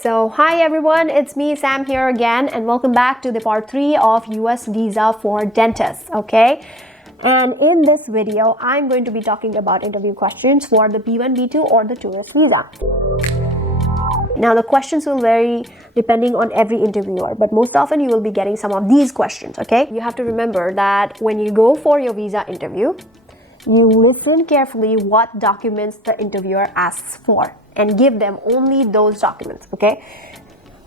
So hi everyone, it's me Sam here again and welcome back to the part 3 of US visa for dentists, okay? And in this video, I'm going to be talking about interview questions for the B1, B2 or the tourist visa. Now the questions will vary depending on every interviewer, but most often you will be getting some of these questions, okay? You have to remember that when you go for your visa interview, you listen carefully what documents the interviewer asks for and give them only those documents, okay?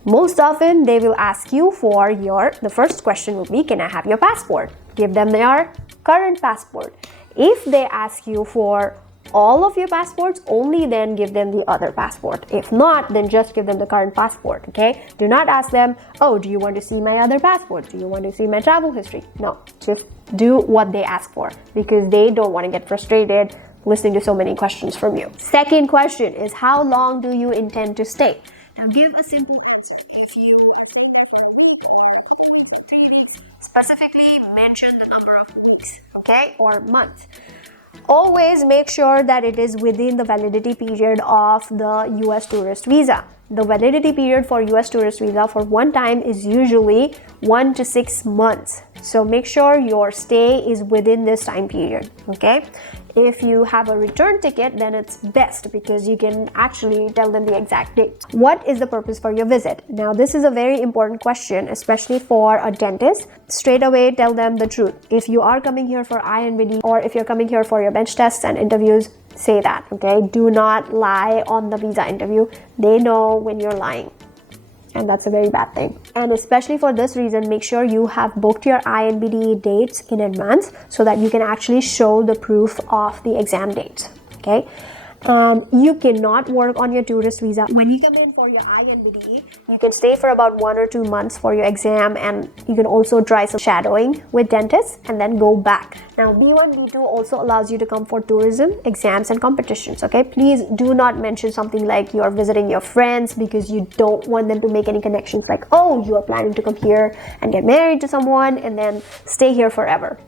Most often they will ask you for the first question will be, can I have your passport? Give them your current passport. If they ask you for all of your passports, only then give them the other passport. If not, then just give them the current passport, okay? Do not ask them, oh, do you want to see my other passport? Do you want to see my travel history? No, just do what they ask for because they don't want to get frustrated listening to so many questions from you. Second question is, how long do you intend to stay? Now give a simple answer. If you intend for a week or a couple weeks or 3 weeks, specifically mention the number of weeks, okay, or months. Always make sure that it is within the validity period of the US tourist visa. The validity period for US tourist visa for one time is usually 1 to 6 months. So make sure your stay is within this time period, okay? If you have a return ticket, then it's best because you can actually tell them the exact date. What is the purpose for your visit? Now, this is a very important question, especially for a dentist. Straight away, tell them the truth. If you are coming here for INBD or if you're coming here for your bench tests and interviews, say that, okay? Do not lie on the visa interview. They know when you're lying. And that's a very bad thing. And especially for this reason, make sure you have booked your INBD dates in advance so that you can actually show the proof of the exam dates, okay? You cannot work on your tourist visa. When you come in for your INBD, you can stay for about 1 or 2 months for your exam, and you can also try some shadowing with dentists and then go back. Now, B1, B2 also allows you to come for tourism, exams, and competitions, okay? Please do not mention something like you are visiting your friends because you don't want them to make any connections like, oh, you are planning to come here and get married to someone and then stay here forever.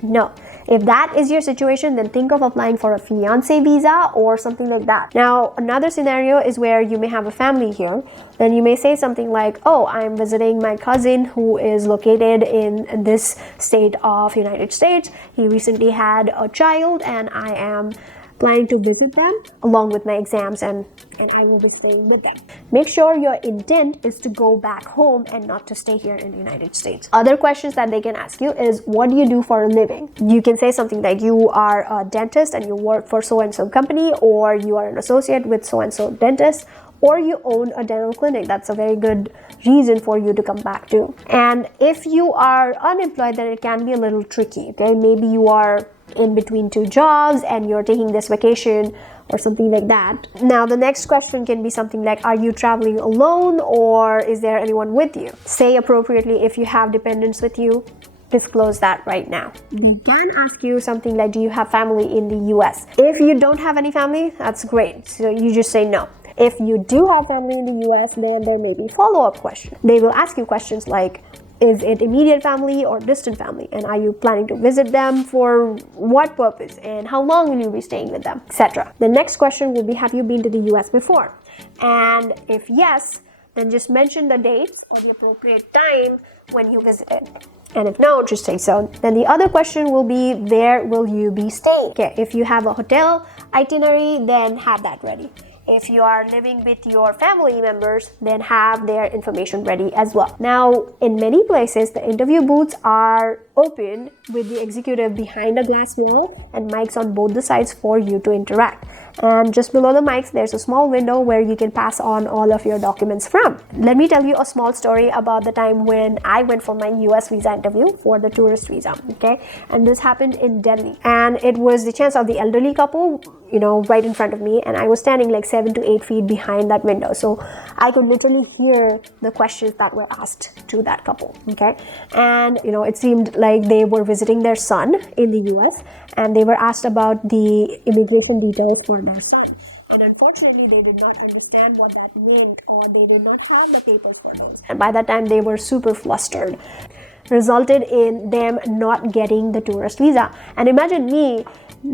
No. If that is your situation, then think of applying for a fiancé visa or something like that. Now, another scenario is where you may have a family here. Then you may say something like, oh, I'm visiting my cousin who is located in this state of United States. He recently had a child and I am planning to visit them along with my exams and I will be staying with them. Make sure your intent is to go back home and not to stay here in the United States. Other questions that they can ask you is, what do you do for a living? You can say something like you are a dentist and you work for so-and-so company, or you are an associate with so-and-so dentist, or you own a dental clinic. That's a very good reason for you to come back to. And if you are unemployed, then it can be a little tricky, okay? Maybe you are in between 2 jobs and you're taking this vacation or something like that. Now, the next question can be something like, are you traveling alone or is there anyone with you? Say appropriately if you have dependents with you. Disclose that right now. We can ask you something like, do you have family in the US? If you don't have any family, that's great. So you just say no. If you do have family in the US, then there may be follow-up questions. They will ask you questions like, is it immediate family or distant family? And are you planning to visit them for what purpose? And how long will you be staying with them, etc. The next question will be, have you been to the US before? And if yes, then just mention the dates or the appropriate time when you visited. And if no, just say so. Then the other question will be, where will you be staying? Okay, if you have a hotel itinerary, then have that ready. If you are living with your family members, then have their information ready as well. Now, in many places, the interview booths are open with the executive behind a glass wall and mics on both the sides for you to interact. And just below the mics, there's a small window where you can pass on all of your documents from. Let me tell you a small story about the time when I went for my US visa interview for the tourist visa, okay? And this happened in Delhi. And it was the chance of the elderly couple, you know, right in front of me. And I was standing like 7 to 8 feet behind that window. So I could literally hear the questions that were asked to that couple, okay? And, you know, it seemed like they were visiting their son in the US and they were asked about the immigration details for their son. And unfortunately, they did not understand what that meant, or they did not have the papers for those. And by that time, they were super flustered, resulted in them not getting the tourist visa. And imagine me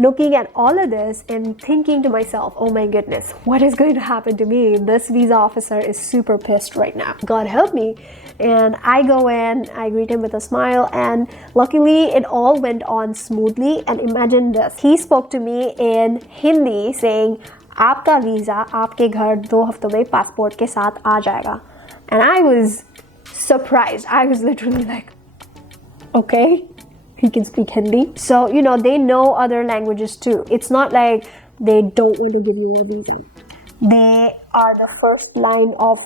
looking at all of this and thinking to myself, oh my goodness, what is going to happen to me? This visa officer is super pissed right now. God help me. And I go in, I greet him with a smile, and luckily it all went on smoothly. And imagine this, he spoke to me in Hindi saying, आपका visa आपके घर 2 हफ्तों में passport के साथ आ जाएगा. And I was surprised. I was literally like, okay, he can speak Hindi. So, they know other languages too. It's not like they don't want to give you a visa. They are the first line of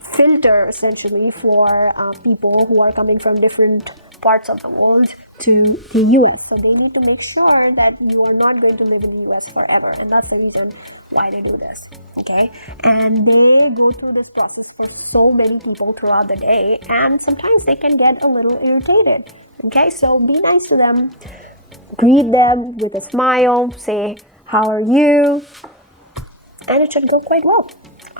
filter essentially for people who are coming from different parts of the world to the US. So they need to make sure that you are not going to live in the US forever, and that's the reason why they do this. Okay, and they go through this process for so many people throughout the day, and sometimes they can get a little irritated. Okay, so be nice to them, greet them with a smile, say how are you, and it should go quite well.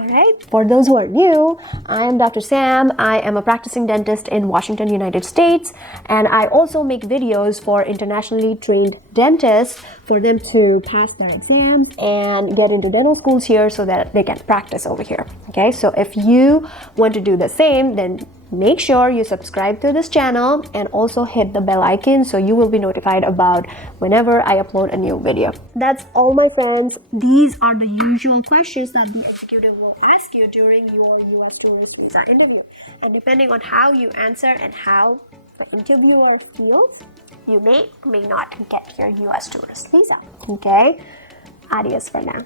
Alright, for those who are new, I am Dr. Sam. I am a practicing dentist in Washington, United States, and I also make videos for internationally trained dentists for them to pass their exams and get into dental schools here so that they can practice over here. Okay, so if you want to do the same, then make sure you subscribe to this channel and also hit the bell icon so you will be notified about whenever I upload a new video. That's all, my friends. These are the usual questions that the executive will ask you during your US tourist visa interview. And depending on how you answer and how the interviewer feels, you may or may not get your US tourist visa. Okay? Adios for now.